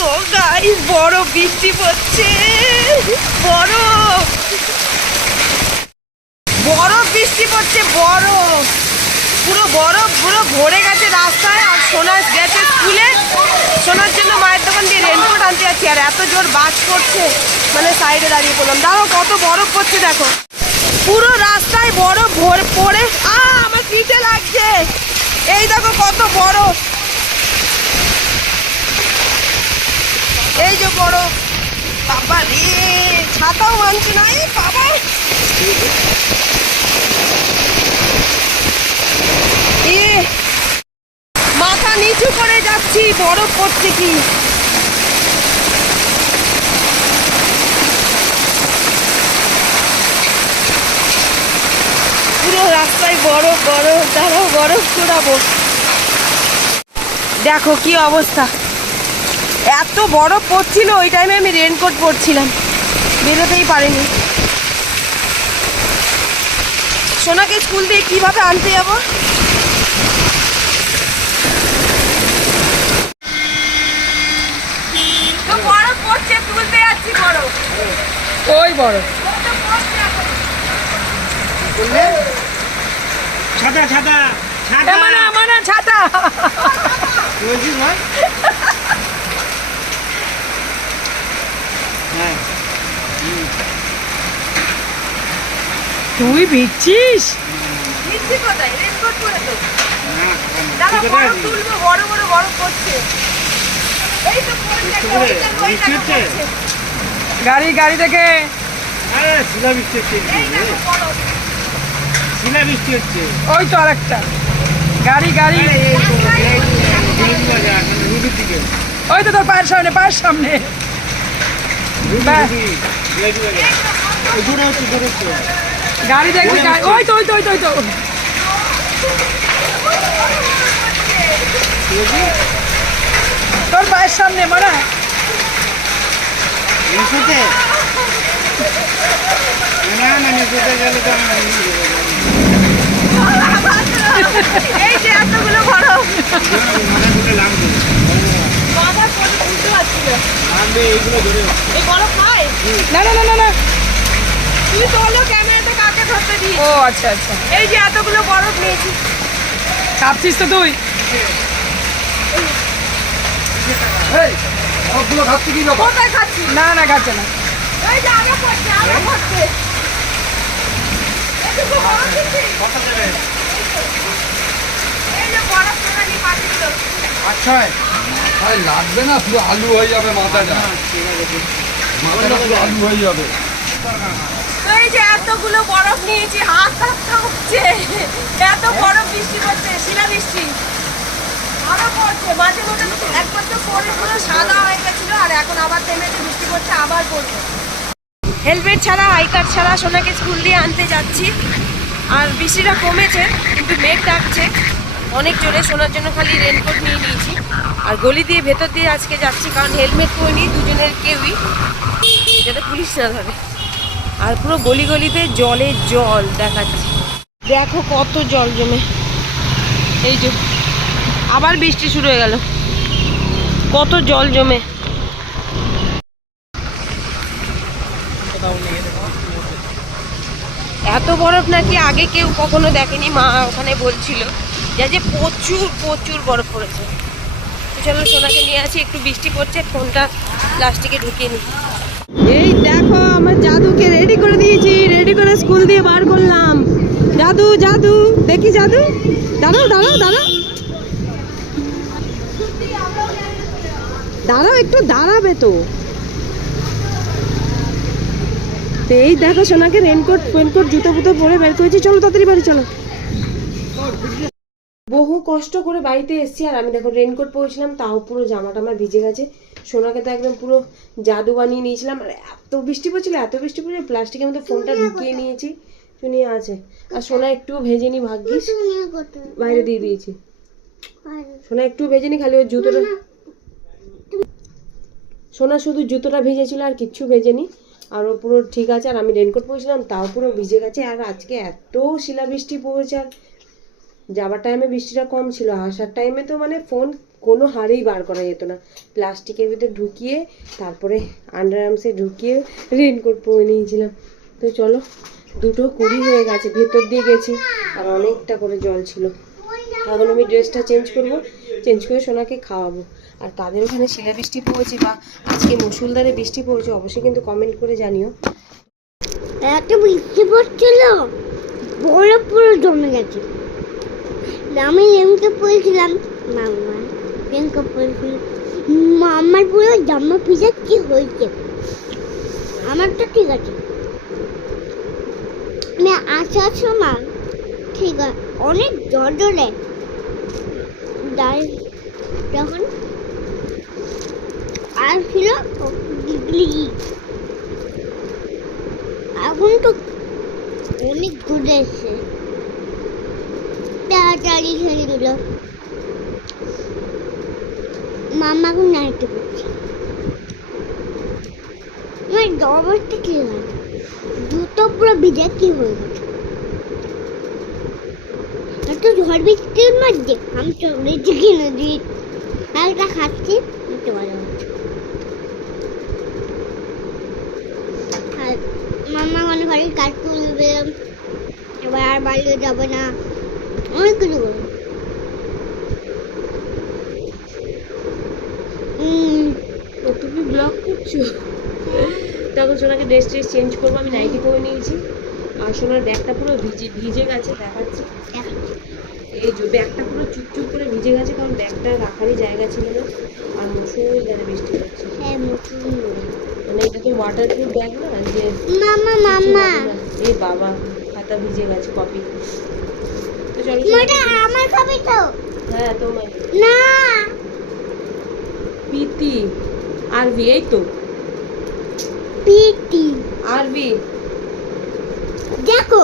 তো গাইস, বড় বৃষ্টি পড়ছে। বড়। বড় বৃষ্টি পড়ছে, বড়। পুরো বরফ পুরো ভরে গেছে রাস্তায় আর সোনা গেছে স্কুলে। সোনার জন্য মায়ের দোকান দিয়ে রেনকোট আনতে যাচ্ছি আর এত জোর বাজ পড়ছে মানে সাইডে দাঁড়িয়ে পড়লাম। দেখো কত বরফ পড়ছে দেখো। পুরো রাস্তায় বরফ ভরে পড়ে আ আমার পিঠে লাগছে। এই দেখো কত বরফ। এই যে বরফ বাবা রে ছাতাও মানছে না, এই বাবা। মাথা নিচু করে যাচ্ছি বরফ পড়ছে কি? পুরো রাস্তায় বরফ বরফ দাঁড়াও বরফ ছড়াবো দেখো কি অবস্থা। এত বরফ পড়ছিল ওই টাইমে আমি রেনকোট পরছিলাম। বেরোতেই পারিনি। সোনাকে স্কুল দিয়ে কীভাবে আনতে যাব? ওই বড়? ছাতা ছাতা ছাতা। আমার আমার ছাতা বলছিস ভাই হ্যাঁ তুই ভিজছিস নিচ্ছি কোথায় রেনকোট পরে তো না দাদা বরফ তুলবো বড় বড় বরফ পড়ছে এই তো পড়ছে একটা ওই বৃষ্টি দেখো গাড়ি গাড়ি থেকে আরে শিলা বৃষ্টি হচ্ছে শিলা বৃষ্টি হচ্ছে ওই তো আরেকটা গাড়ি গাড়ি এই তো, মানে রুবির দিকে ওই তো তোর পায়ের সামনে পায়ের সামনে গাড়ি দেখবি ওই তো ওই তো ওই তো ওই তো তোর পায়ের সামনে মারা মিশোতে? না না মিশোতে গেলে তো আমি নিয়ে যাব। এই যে এতগুলো বরফ মাথা ঢুকে লাগবে বাবা পরে তুলতে পারছিল লাগবে এইগুলো ধরে এই বরফ খায় না না না না না। তুই তোলো ক্যামেরাতে কাকে ধরতে দিই ও আচ্ছা আচ্ছা। এই যে এতগুলো বরফ নিয়েছি। কাঁপছিস তো তুই? না না খাচ্ছে না। আচ্ছা। আরে লাগবে না পুরো আলু হয়ে যাবে মাথাটা। মাথাটা পুরো আলু হয়ে যাবে। এই যে এতগুলো বরফ নিয়েছি হাত হাত কাঁপছে। এত বরফ বৃষ্টি পড়ছে শিলা বৃষ্টি। আরও পড়ছে মাঝে মধ্যে একবার তো পরে পুরো সাদা হয়ে গেছিল আর এখন আবার থেমেছে বৃষ্টি পড়ছে আবার পড়বে। হেলমেট ছাড়া আই কার্ড ছাড়া সোনাকে স্কুল দিয়ে আনতে যাচ্ছি। আর বৃষ্টিটা কমেছে কিন্তু মেঘ ডাকছে। অনেক জোরে শোনার জন্য খালি রেনকোট নিয়ে নিয়েছি। আর গলি দিয়ে ভেতর দিয়ে আজকে যাচ্ছি কারণ হেলমেট পরিনি দুজনের কেউই। যাতে পুলিশ না ধরে। আর পুরো গলি গলিতে জলে জল দেখাচ্ছি। দেখো কত জল জমে। এই যে আবার বৃষ্টি শুরু হয়ে গেল। কত জল জমে। এত বরফ নাকি আগে কেউ কখনো দেখেনি, মা ওখানে বলছিল যা, যে প্রচুর প্রচুর বরফ পড়েছে। চলো সোনাকে নিয়ে আসি, একটু বৃষ্টি পড়ছে, ফোনটা প্লাস্টিকে ঢুকিয়ে নিই। এই দেখো, আমার জাদুকে রেডি করে দিয়েছি রেডি করে স্কুল দিয়ে বার করলাম। জাদু জাদু, দেখি জাদু। দাঁড়াও দাঁড়াও দাঁড়াও। দাঁড়াও, একটু দাঁড়াবে তো। এই দেখো সোনাকে রেনকোট ফেনকোট জুতো ফুতো পরে বের করেছি। চলো তাড়াতাড়ি বাড়ি, চলো। বহু কষ্ট করে বাড়িতে এসেছি, আর আমি দেখো রেনকোট পরেছিলাম, তাও পুরো জামা টামা ভিজে গেছে। সোনাকে তো একদম পুরো জাদু বানিয়ে নিয়েছিলাম, আর এত বৃষ্টি পড়ছিল, এত বৃষ্টি পড়ছিল প্লাস্টিকের মধ্যে ফোনটা ঢুকিয়ে নিয়েছি, চুনিয়ে আছে। আর সোনা একটু ভেজে নি ভাগ্যিস। বাইরে দিয়ে দিয়েছি। সোনা একটু ভেজে নি খালি ওর জুতোটা সোনা শুধু জুতোটা ভিজেছিল, আর কিচ্ছু ভেজেনি। আর ও পুরো ঠিক আছে, আর আমি রেনকোট পরেছিলাম, তাও পুরো ভিজে গেছে, আর আজকে এত শিলাবৃষ্টি পড়েছে, আর যাবার টাইমে বৃষ্টিটা কম ছিল, আসার টাইমে তো মানে ফোন কোনো হারেই বার করা যেত না। প্লাস্টিকের ভিতরে ঢুকিয়ে, তারপরে আন্ডার আর্মসে ঢুকিয়ে রেনকোট পরে নিয়েছিলাম। তো চলো, দুটো কুড়ি হয়ে গেছে, ভেতর দিয়ে গেছি, আর অনেকটা করে জল ছিল। এখন আমি ড্রেসটা চেঞ্জ করব চেঞ্জ করে সোনাকে খাওয়াবো। আর কাদের ওখানে শিলা বৃষ্টি পড়েছে বা আজকে মুসুলধারে বৃষ্টি পড়েছে, অবশ্যই কিন্তু কমেন্ট করে জানিও। এত বৃষ্টি পড়ছিল, বড় পুরো জমে গেছে। আমি লেমকে পড়েছিলাম, মামা লেমকে পড়েছিল। আমার পুরো জামা ভিজে কি হয়েছে? আমার তো ঠিক আছে। আমি আসার সময় ঠিক আছে। অনেক জ্বর জ্বরে যখন আর ছিল এখন তো অনেক ঘুরে তাড়াতাড়ি খেলে দিল করছে আমার অবস্থা কি হয় জুতো পুরো ভিজে কি হয়ে গেছে। এত ঝড় বৃষ্টির মধ্যে আমি চলেছি কিনে দিই একটা খাচ্ছি একটু ভালো হচ্ছে আর মামা মনে ঘরে কাজ তুলবে বাড়িতে যাবে না। অনেক কিছু করবে। তুমি ব্লগ করছ? তখন সোনাকে ড্রেস ট্রেস চেঞ্জ করব আমি নাইটি পরে নিয়েছি। আর সোনার ব্যাগটা পুরো ভিজে ভিজে গেছে দেখাচ্ছি। এই যে ব্যাগটা পুরো চুপচুপ করে ভিজে গেছে কারণ ব্যাগটা রাখারই জায়গা ছিল না। আর মুসুলধারে বৃষ্টি হচ্ছে। হ্যাঁ মানে এটা তো ওয়াটার প্রুফ ব্যাগ না যে মামা মামা। এই বাবা। খাতা ভিজে গেছে কপি। তো চলো আমার কপি তো। হ্যাঁ তোমার। না। পিতি। আরভি এই তো। পিটি আরবি। দেখো।